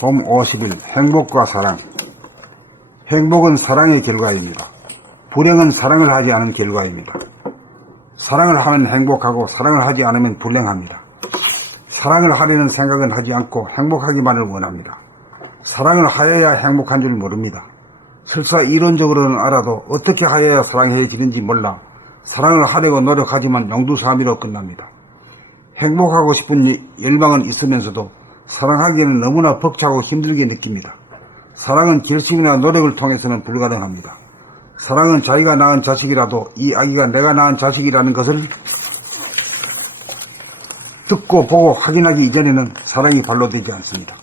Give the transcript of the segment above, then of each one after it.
봄 50일 행복과 사랑. 행복은 사랑의 결과입니다. 불행은 사랑을 하지 않은 결과입니다. 사랑을 하면 행복하고 사랑을 하지 않으면 불행합니다. 사랑을 하려는 생각은 하지 않고 행복하기만을 원합니다. 사랑을 하여야 행복한 줄 모릅니다. 설사 이론적으로는 알아도 어떻게 하여야 사랑해지는지 몰라 사랑을 하려고 노력하지만 용두사미로 끝납니다. 행복하고 싶은 열망은 있으면서도 사랑하기에는 너무나 벅차고 힘들게 느낍니다. 사랑은 결심이나 노력을 통해서는 불가능합니다. 사랑은 자기가 낳은 자식이라도 이 아기가 내가 낳은 자식이라는 것을 듣고 보고 확인하기 이전에는 사랑이 발로되지 않습니다.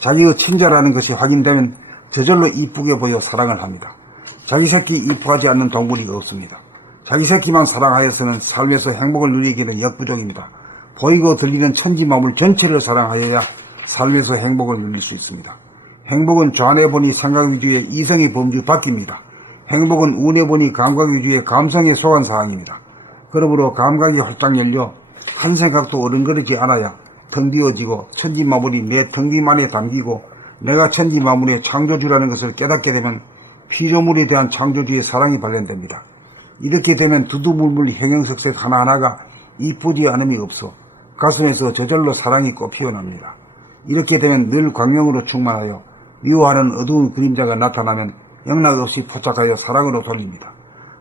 자기의 친자라는 것이 확인되면 저절로 이쁘게 보여 사랑을 합니다. 자기 새끼 이뻐하지 않는 동물이 없습니다. 자기 새끼만 사랑하여서는 삶에서 행복을 누리기는 역부족입니다. 보이고 들리는 천지만물 전체를 사랑하여야 삶에서 행복을 누릴 수 있습니다. 행복은 좌뇌보니 생각 위주의 이성의 범주 바뀝니다. 행복은 우뇌보니 감각 위주의 감성의 소관사항입니다. 그러므로 감각이 활짝 열려 한 생각도 어른거리지 않아야 텅 비어지고 천지만물이 내 텅 빔 안에 담기고 내가 천지만물의 창조주라는 것을 깨닫게 되면 피조물에 대한 창조주의 사랑이 발현됩니다. 이렇게 되면 두두물물 형형색색 하나하나가 이쁘지 않음이 없어 가슴에서 저절로 사랑이 꽃 피어납니다. 이렇게 되면 늘 광명으로 충만하여 미워하는 어두운 그림자가 나타나면 영락없이 포착하여 사랑으로 돌립니다.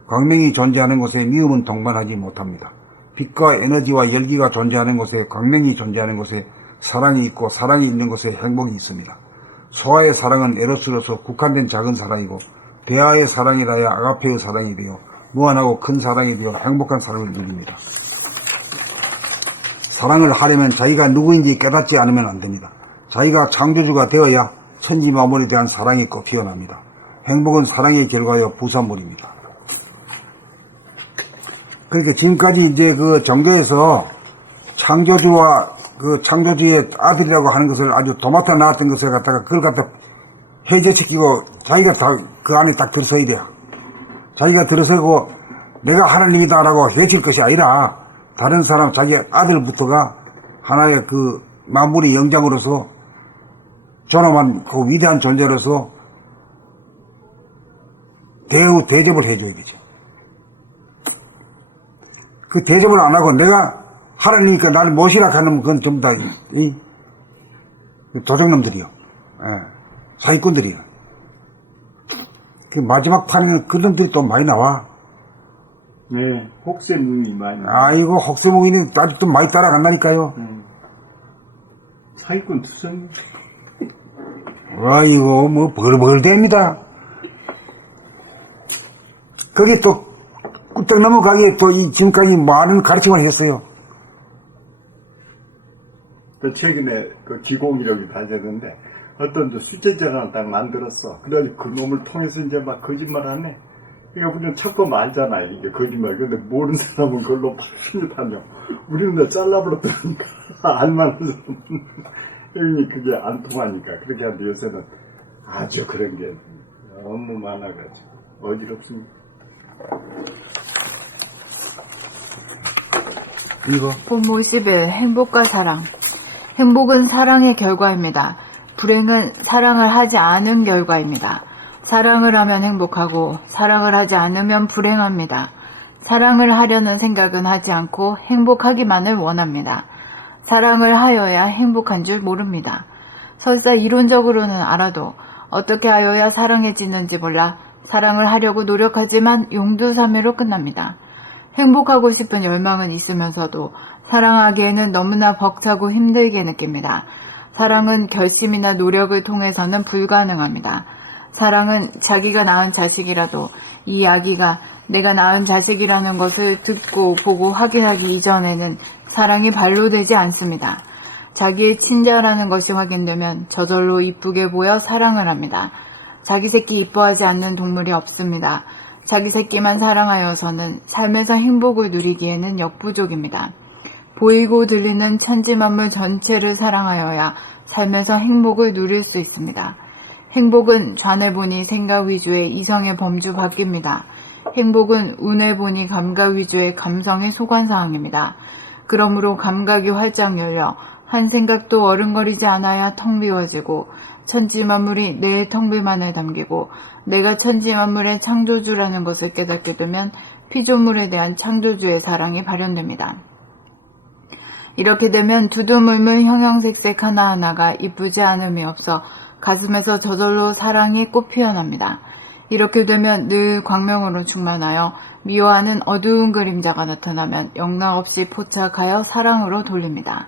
광명이 존재하는 곳에 미움은 동반하지 못합니다. 빛과 에너지와 열기가 존재하는 곳에 광명이 존재하는 곳에 사랑이 있고 사랑이 있는 곳에 행복이 있습니다. 소아의 사랑은 에로스로서 국한된 작은 사랑이고 대아의 사랑이라야 아가페의 사랑이 되어 무한하고 큰 사랑이 되어 행복한 삶을 누립니다. 사랑을 하려면 자기가 누구인지 깨닫지 않으면 안됩니다. 자기가 창조주가 되어야 천지만물에 대한 사랑이 꽃 피어납니다. 행복은 사랑의 결과여 부산물입니다. 그러니까 지금까지 이제 그 정교에서 창조주와 그 창조주의 아들이라고 하는 것을 아주 도맡아 나왔던 것을 갖다가 그걸 갖다 해제시키고 자기가 다 그 안에 딱 들어서야 돼요. 자기가 들어서고 내가 하나님이다라고 외칠 것이 아니라 다른 사람 자기 아들부터가 하나의 그 만물의 영장으로서 존엄한 그 위대한 존재로서 대접을 해줘야겠죠. 그 대접을 안 하고 내가 하나님이니까 나를 모시라 하는 그건 전부 다 도적놈들이요. 예, 사기꾼들이요. 그 마지막 판에는 그런 놈들이 또 많이 나와. 네, 혹세무민이 많이 아이고 혹세무민이 아직도 많이 따라간다니까요. 사기꾼 투성. 아이고 뭐 벌벌됩니다. 거기 또 꿀떡 넘어가기에 또 이 지금까지 많은 가르침을 했어요. 또 최근에 그 기공이력이 다녔는데 어떤 수제자를 딱 만들었어. 그래가지고 그 놈을 통해서 이제 막 거짓말 하네. 그러니까 우리는 첫번 알잖아 이게 거짓말. 근데 모르는 사람은 그걸로 막 다녀. 우리는 다 잘라버렸다니까. 알만한 사람은 그게 안 통하니까. 그렇게 하는데 요새는 아주 그런 게 너무 많아가지고 어지럽습니다. 이거 봄 50일 행복과 사랑. 행복은 사랑의 결과입니다. 불행은 사랑을 하지 않은 결과입니다. 사랑을 하면 행복하고 사랑을 하지 않으면 불행합니다. 사랑을 하려는 생각은 하지 않고 행복하기만을 원합니다. 사랑을 하여야 행복한 줄 모릅니다. 설사 이론적으로는 알아도 어떻게 하여야 사랑해지는지 몰라 사랑을 하려고 노력하지만 용두사미로 끝납니다. 행복하고 싶은 열망은 있으면서도 사랑하기에는 너무나 벅차고 힘들게 느낍니다. 사랑은 결심이나 노력을 통해서는 불가능합니다. 사랑은 자기가 낳은 자식이라도 이 아기가 내가 낳은 자식이라는 것을 듣고 보고 확인하기 이전에는 사랑이 발로되지 않습니다. 자기의 친자라는 것이 확인되면 저절로 이쁘게 보여 사랑을 합니다. 자기 새끼 이뻐하지 않는 동물이 없습니다. 자기 새끼만 사랑하여서는 삶에서 행복을 누리기에는 역부족입니다. 보이고 들리는 천지만물 전체를 사랑하여야 삶에서 행복을 누릴 수 있습니다. 행복은 좌뇌보니 생각 위주의 이성의 범주 바뀝니다. 행복은 우뇌보니 감각 위주의 감성의 소관사항입니다. 그러므로 감각이 활짝 열려 한 생각도 어른거리지 않아야 텅 비워지고 천지만물이 내 텅 빔 안에 담기고 내가 천지만물의 창조주라는 것을 깨닫게 되면 피조물에 대한 창조주의 사랑이 발현됩니다. 이렇게 되면 두두물물 형형색색 하나하나가 이쁘지 않음이 없어 가슴에서 저절로 사랑이 꽃 피어납니다. 이렇게 되면 늘 광명으로 충만하여 미워하는 어두운 그림자가 나타나면 영락없이 포착하여 사랑으로 돌립니다.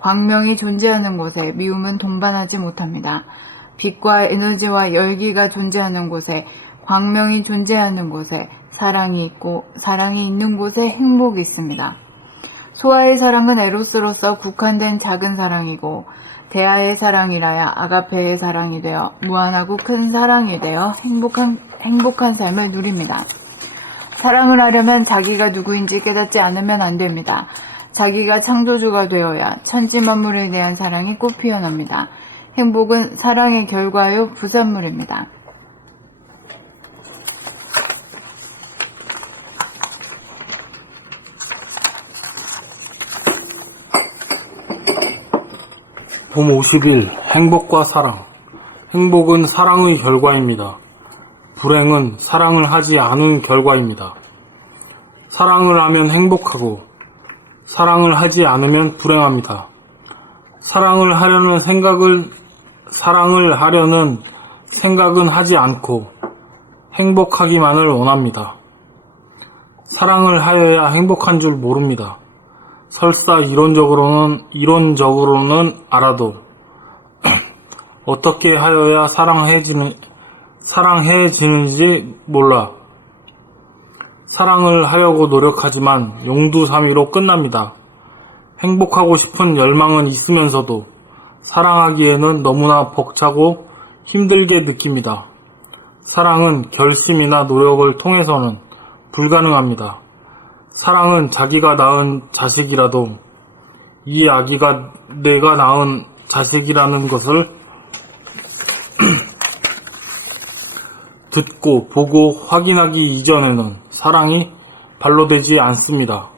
광명이 존재하는 곳에 미움은 동반하지 못합니다. 빛과 에너지와 열기가 존재하는 곳에, 광명이 존재하는 곳에 사랑이 있고 사랑이 있는 곳에 행복이 있습니다. 소아의 사랑은 에로스로서 국한된 작은 사랑이고 대아의 사랑이라야 아가페의 사랑이 되어 무한하고 큰 사랑이 되어 행복한 삶을 누립니다. 사랑을 하려면 자기가 누구인지 깨닫지 않으면 안 됩니다. 자기가 창조주가 되어야 천지만물에 대한 사랑이 꽃 피어납니다. 행복은 사랑의 결과요 부산물입니다. 봄 50일 행복과 사랑. 행복은 사랑의 결과입니다. 불행은 사랑을 하지 않은 결과입니다. 사랑을 하면 행복하고 사랑을 하지 않으면 불행합니다. 사랑을 하려는 생각은 하지 않고 행복하기만을 원합니다. 사랑을 하여야 행복한 줄 모릅니다. 설사 이론적으로는 알아도 어떻게 하여야 사랑해지는지 몰라 사랑을 하려고 노력하지만 용두사미로 끝납니다. 행복하고 싶은 열망은 있으면서도 사랑하기에는 너무나 벅차고 힘들게 느낍니다. 사랑은 결심이나 노력을 통해서는 불가능합니다. 사랑은 자기가 낳은 자식이라도 이 아기가 내가 낳은 자식이라는 것을 듣고 보고 확인하기 이전에는 사랑이 발로되지 않습니다.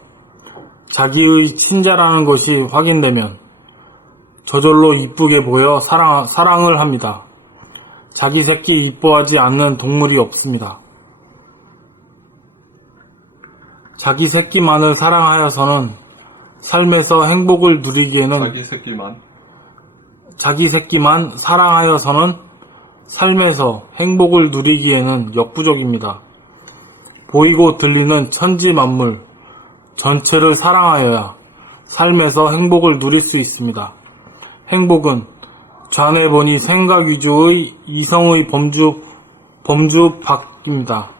자기의 친자라는 것이 확인되면 저절로 이쁘게 보여 사랑을 합니다. 자기 새끼 이뻐하지 않는 동물이 없습니다. 자기 새끼만을 사랑하여서는 삶에서 행복을 누리기에는 자기 새끼만 사랑하여서는 삶에서 행복을 누리기에는 역부족입니다. 보이고 들리는 천지 만물 전체를 사랑하여야 삶에서 행복을 누릴 수 있습니다. 행복은 좌뇌 보니 생각 위주의 이성의 범주박입니다.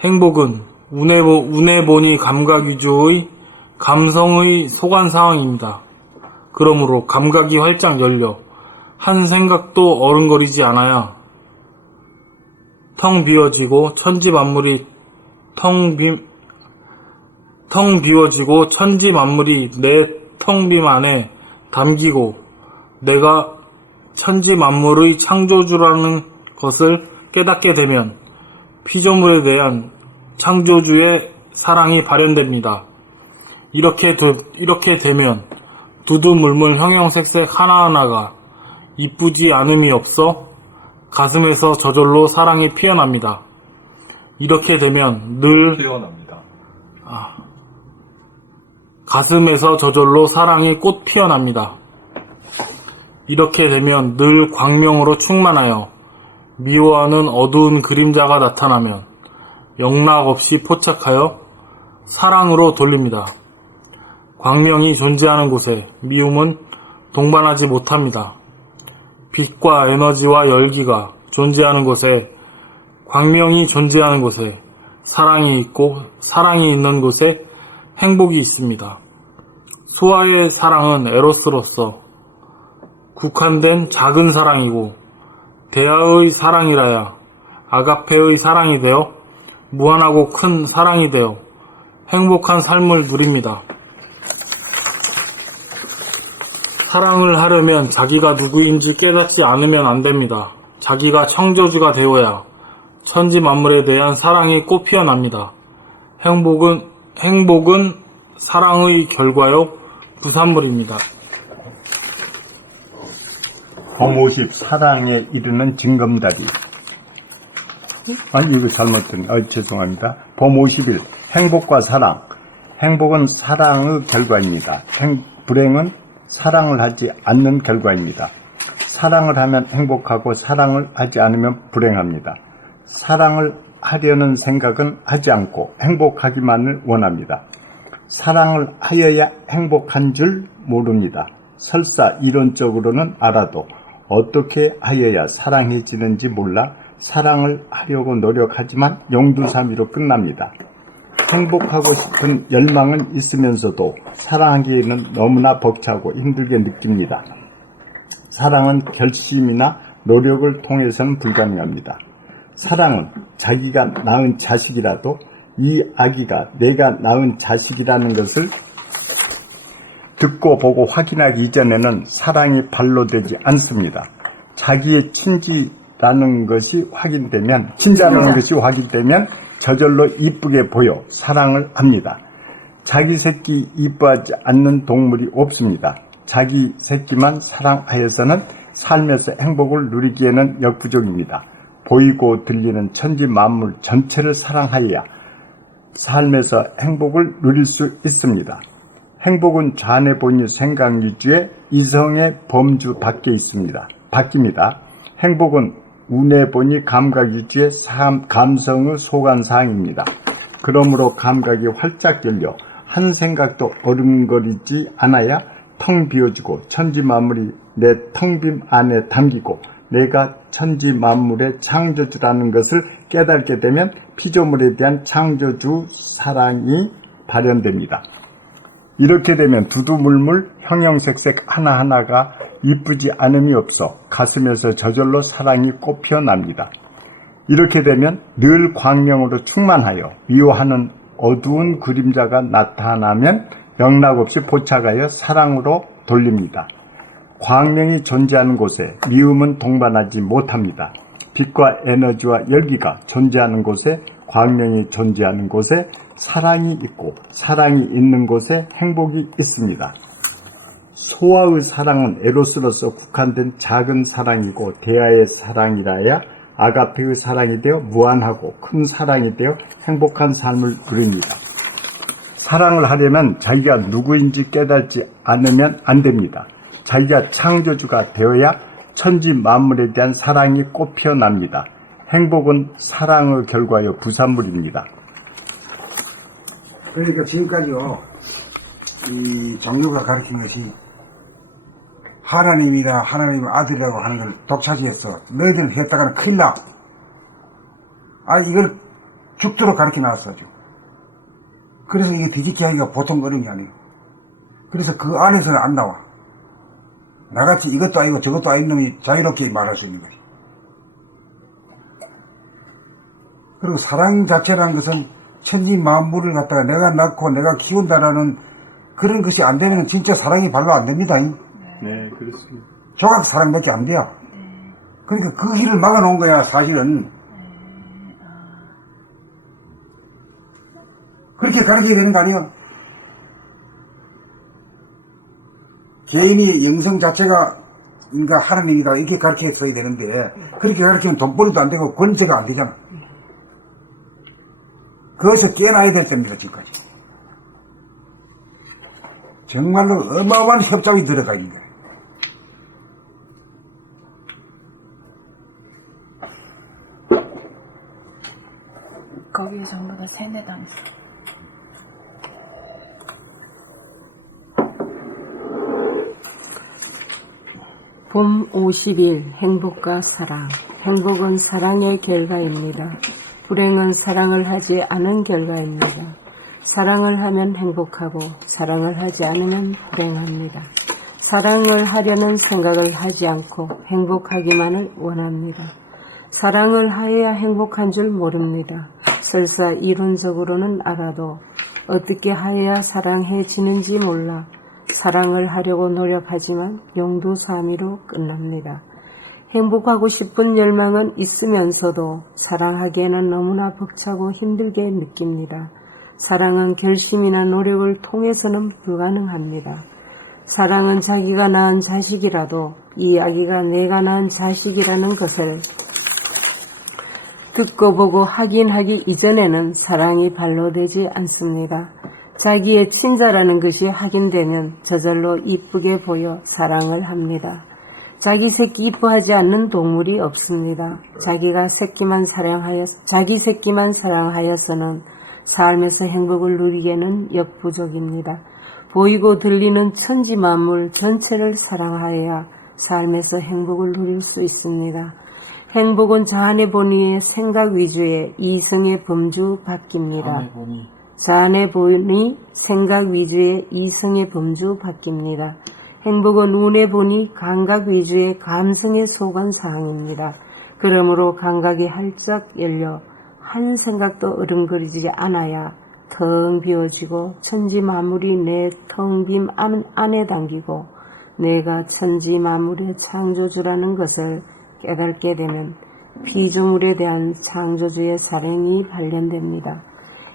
행복은 운에 보니 감각 위주의 감성의 소관사항입니다. 그러므로 감각이 활짝 열려 한 생각도 어른거리지 않아야 텅 비워지고 천지 만물이 내 텅 빔 안에 담기고 내가 천지 만물의 창조주라는 것을 깨닫게 되면 피조물에 대한 창조주의 사랑이 발현됩니다. 이렇게 되면 두두물물 형형색색 하나하나가 이쁘지 않음이 없어 가슴에서 저절로 사랑이 피어납니다. 이렇게 되면 가슴에서 저절로 사랑이 꽃 피어납니다. 이렇게 되면 늘 광명으로 충만하여 미워하는 어두운 그림자가 나타나면 영락없이 포착하여 사랑으로 돌립니다. 광명이 존재하는 곳에 미움은 동반하지 못합니다. 빛과 에너지와 열기가 존재하는 곳에, 광명이 존재하는 곳에 사랑이 있고 사랑이 있는 곳에 행복이 있습니다. 소아의 사랑은 에로스로서 국한된 작은 사랑이고 대아의 사랑이라야 아가페의 사랑이 되어 무한하고 큰 사랑이 되어 행복한 삶을 누립니다. 사랑을 하려면 자기가 누구인지 깨닫지 않으면 안 됩니다. 자기가 창조주가 되어야 천지 만물에 대한 사랑이 꽃 피어납니다. 행복은 사랑의 결과요 부산물입니다. 봄 50 사랑에 이르는 징검다리. 아니 이거 잘못된 죄송합니다. 봄 50일 행복과 사랑. 행복은 사랑의 결과입니다. 불행은 사랑을 하지 않는 결과입니다. 사랑을 하면 행복하고 사랑을 하지 않으면 불행합니다. 사랑을 하려는 생각은 하지 않고 행복하기만을 원합니다. 사랑을 하여야 행복한 줄 모릅니다. 설사 이론적으로는 알아도 어떻게 하여야 사랑해지는지 몰라 사랑을 하려고 노력하지만 용두사미로 끝납니다. 행복하고 싶은 열망은 있으면서도 사랑하기에는 너무나 벅차고 힘들게 느낍니다. 사랑은 결심이나 노력을 통해서는 불가능합니다. 사랑은 자기가 낳은 자식이라도 이 아기가 내가 낳은 자식이라는 것을 듣고 보고 확인하기 이전에는 사랑이 발로되지 않습니다. 자기의 친자라는 것이 확인되면 저절로 이쁘게 보여 사랑을 합니다. 자기 새끼 이뻐하지 않는 동물이 없습니다. 자기 새끼만 사랑하여서는 삶에서 행복을 누리기에는 역부족입니다. 보이고 들리는 천지 만물 전체를 사랑하여야 삶에서 행복을 누릴 수 있습니다. 행복은 좌뇌 본유 생각 위주의 이성의 범주 밖에 있습니다. 바뀝니다. 행복은 우뇌 본유 감각 위주의 감성의 소관사항입니다. 그러므로 감각이 활짝 열려 한 생각도 어른거리지 않아야 텅 비어지고 천지 만물이 내 텅 빔 안에 담기고 내가 천지 만물의 창조주라는 것을 깨닫게 되면 피조물에 대한 창조주 사랑이 발현됩니다. 이렇게 되면 두두물물 형형색색 하나하나가 이쁘지 않음이 없어 가슴에서 저절로 사랑이 꽃피어납니다. 이렇게 되면 늘 광명으로 충만하여 미워하는 어두운 그림자가 나타나면 영락없이 포착하여 사랑으로 돌립니다. 광명이 존재하는 곳에 미움은 동반하지 못합니다. 빛과 에너지와 열기가 존재하는 곳에 광명이 존재하는 곳에 사랑이 있고 사랑이 있는 곳에 행복이 있습니다. 소아의 사랑은 에로스로서 국한된 작은 사랑이고 대아의 사랑이라야 아가페의 사랑이 되어 무한하고 큰 사랑이 되어 행복한 삶을 누립니다. 사랑을 하려면 자기가 누구인지 깨닫지 않으면 안 됩니다. 자기가 창조주가 되어야 천지 만물에 대한 사랑이 꽃피어납니다. 행복은 사랑의 결과요 부산물입니다. 그러니까 지금까지요, 이 종교가 가르친 것이 하나님이라 하나님의 아들이라고 하는 걸 독차지했어. 너희들은 했다가는 큰일 나. 이걸 죽도록 가르쳐 놨어. 그래서 이게 뒤집기 하기가 보통 어려운 게 아니에요. 그래서 그 안에서는 안 나와. 나같이 이것도 아니고 저것도 아닌 놈이 자유롭게 말할 수 있는 거지. 그리고 사랑 자체라는 것은 천지 만물을 갖다가 내가 낳고 내가 키운다라는 그런 것이 안 되면 진짜 사랑이 발로 안 됩니다. 네, 그렇습니다. 조각 사랑밖에 안 돼요. 그러니까 그 길을 막아놓은 거야, 사실은. 그렇게 가르쳐야 되는 거 아니에요? 개인이 영성 자체가 인가 하나님이다 이렇게 가르쳐야 되는데 그렇게 가르치면 돈벌이도 안 되고 권세가 안 되잖아. 그것을 깨놔야 될 때입니다. 지금까지 정말로 어마어마한 협작이 들어가 있는 거예요. 거기에 전부 다 세뇌당했어. 봄 50일 행복과 사랑. 행복은 사랑의 결과입니다. 불행은 사랑을 하지 않은 결과입니다. 사랑을 하면 행복하고 사랑을 하지 않으면 불행합니다. 사랑을 하려는 생각을 하지 않고 행복하기만을 원합니다. 사랑을 하여야 행복한 줄 모릅니다. 설사 이론적으로는 알아도 어떻게 하여야 사랑해지는지 몰라 사랑을 하려고 노력하지만 용두사미로 끝납니다. 행복하고 싶은 열망은 있으면서도 사랑하기에는 너무나 벅차고 힘들게 느낍니다. 사랑은 결심이나 노력을 통해서는 불가능합니다. 사랑은 자기가 낳은 자식이라도 이 아기가 내가 낳은 자식이라는 것을 듣고 보고 확인하기 이전에는 사랑이 발로되지 않습니다. 자기의 친자라는 것이 확인되면 저절로 이쁘게 보여 사랑을 합니다. 자기 새끼 이뻐하지 않는 동물이 없습니다. 자기 새끼만 사랑하여서는 삶에서 행복을 누리기에는 역부족입니다. 보이고 들리는 천지 만물 전체를 사랑하여야 삶에서 행복을 누릴 수 있습니다. 행복은 자아내 보니의 생각 위주의 이성의 범주 바뀝니다. 자아내 보니 생각 위주의 이성의 범주 바뀝니다. 행복은 눈에 보니 감각 위주의 감성에 속한 사항입니다. 그러므로 감각이 활짝 열려 한 생각도 어른거리지 않아야 텅 비어지고 천지 만물이 내 텅 빈 안에 담기고 내가 천지 만물의 창조주라는 것을 깨닫게 되면 피조물에 대한 창조주의 사랑이 발견됩니다.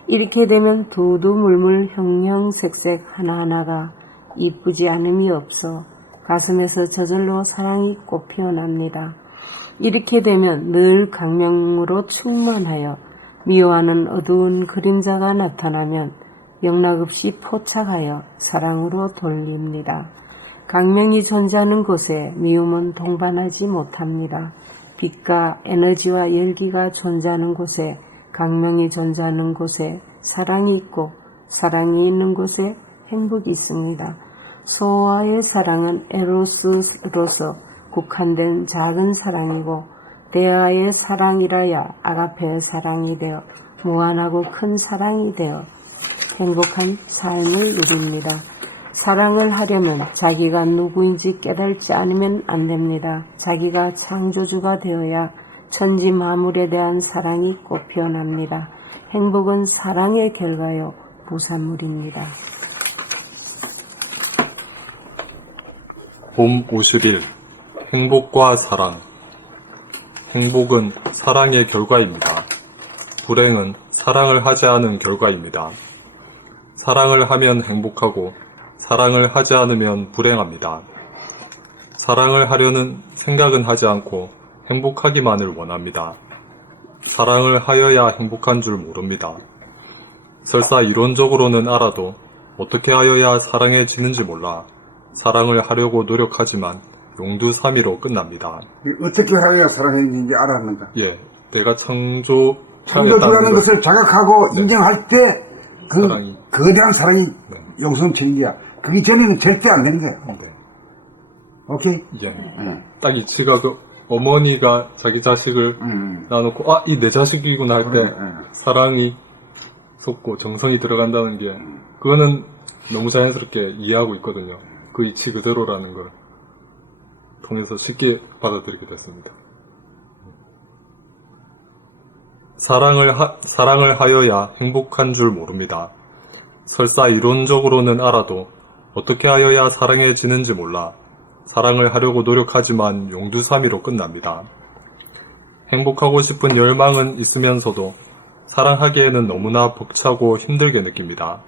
이렇게 되면 두두물물 형형색색 하나하나가 이쁘지 않음이 없어 가슴에서 저절로 사랑이 꽃피어납니다. 이렇게 되면 늘 강명으로 충만하여 미워하는 어두운 그림자가 나타나면 영락없이 포착하여 사랑으로 돌립니다. 강명이 존재하는 곳에 미움은 동반하지 못합니다. 빛과 에너지와 열기가 존재하는 곳에 강명이 존재하는 곳에 사랑이 있고 사랑이 있는 곳에 행복이 있습니다. 소아의 사랑은 에로스로서 국한된 작은 사랑이고 대아의 사랑이라야 아가페의 사랑이 되어 무한하고 큰 사랑이 되어 행복한 삶을 누립니다. 사랑을 하려면 자기가 누구인지 깨달지 않으면 안 됩니다. 자기가 창조주가 되어야 천지 만물에 대한 사랑이 꽃피어납니다. 행복은 사랑의 결과요 부산물입니다. 봄 50일 행복과 사랑. 행복은 사랑의 결과입니다. 불행은 사랑을 하지 않은 결과입니다. 사랑을 하면 행복하고 사랑을 하지 않으면 불행합니다. 사랑을 하려는 생각은 하지 않고 행복하기만을 원합니다. 사랑을 하여야 행복한 줄 모릅니다. 설사 이론적으로는 알아도 어떻게 하여야 사랑해지는지 몰라 사랑을 하려고 노력하지만 용두사미로 끝납니다. 어떻게 하여야 사랑했는지 알았는가? 예, 내가 창조자였다는 창조주라는 것을 자각하고 네. 인정할 때 그 사랑이. 거대한 사랑이 네. 용성치는 거야. 그게 전에는 절대 안 되는 거야. 네. 오케이? 예. 딱 이치가 그 어머니가 자기 자식을 놔놓고 이 내 자식이구나 할 때 그래, 사랑이 솟고 정성이 들어간다는 게 그거는 너무 자연스럽게 이해하고 있거든요. 그 이치 그대로라는 걸 통해서 쉽게 받아들이게 됐습니다. 사랑을 하여야 행복한 줄 모릅니다. 설사 이론적으로는 알아도 어떻게 하여야 사랑해지는지 몰라 사랑을 하려고 노력하지만 용두사미로 끝납니다. 행복하고 싶은 열망은 있으면서도 사랑하기에는 너무나 벅차고 힘들게 느낍니다.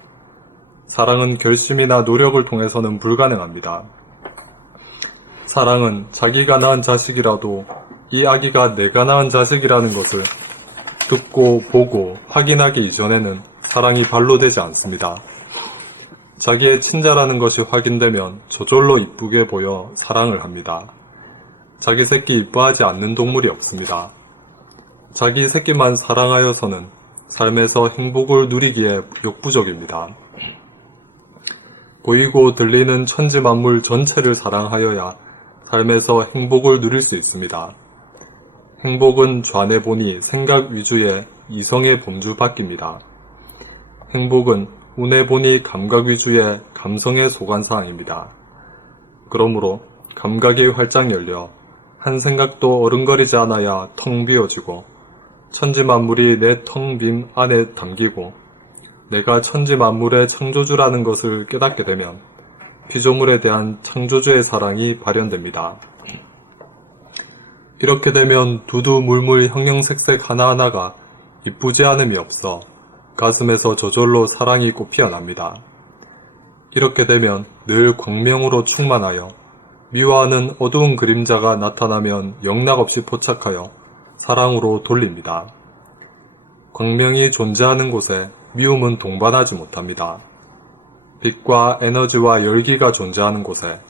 사랑은 결심이나 노력을 통해서는 불가능합니다. 사랑은 자기가 낳은 자식이라도 이 아기가 내가 낳은 자식이라는 것을 듣고 보고 확인하기 이전에는 사랑이 발로되지 않습니다. 자기의 친자라는 것이 확인되면 저절로 이쁘게 보여 사랑을 합니다. 자기 새끼 이뻐하지 않는 동물이 없습니다. 자기 새끼만 사랑하여서는 삶에서 행복을 누리기에 역부족입니다. 보이고 들리는 천지 만물 전체를 사랑하여야 삶에서 행복을 누릴 수 있습니다. 행복은 좌뇌 보니 생각 위주의 이성의 범주 바뀝니다. 행복은 우뇌 보니 감각 위주의 감성의 소관사항입니다. 그러므로 감각이 활짝 열려 한 생각도 어른거리지 않아야 텅 비어지고 천지 만물이 내 텅 빈 안에 담기고 내가 천지 만물의 창조주라는 것을 깨닫게 되면 피조물에 대한 창조주의 사랑이 발현됩니다. 이렇게 되면 두두물물 형형색색 하나하나가 이쁘지 않음이 없어 가슴에서 저절로 사랑이 꽃피어납니다. 이렇게 되면 늘 광명으로 충만하여 미워하는 어두운 그림자가 나타나면 영락없이 포착하여 사랑으로 돌립니다. 광명이 존재하는 곳에 미움은 동반하지 못합니다. 빛과 에너지와 열기가 존재하는 곳에,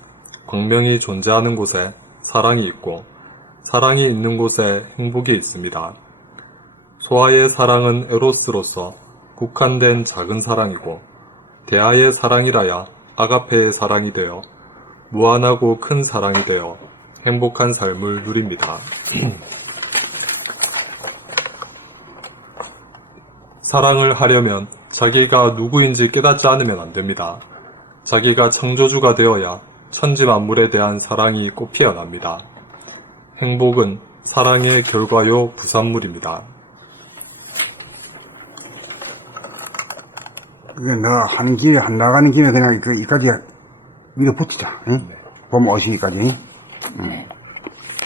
광명이 존재하는 곳에 사랑이 있고, 사랑이 있는 곳에 행복이 있습니다. 소아의 사랑은 에로스로서 국한된 작은 사랑이고, 대아의 사랑이라야 아가페의 사랑이 되어 무한하고 큰 사랑이 되어 행복한 삶을 누립니다. 사랑을 하려면 자기가 누구인지 깨닫지 않으면 안 됩니다. 자기가 창조주가 되어야 천지 만물에 대한 사랑이 꽃피어납니다. 행복은 사랑의 결과요 부산물입니다. 그게 너 한 길에, 한 나가는 김에 그냥 이까지 밀어붙이자. 응? 봄 오시기까지. 응?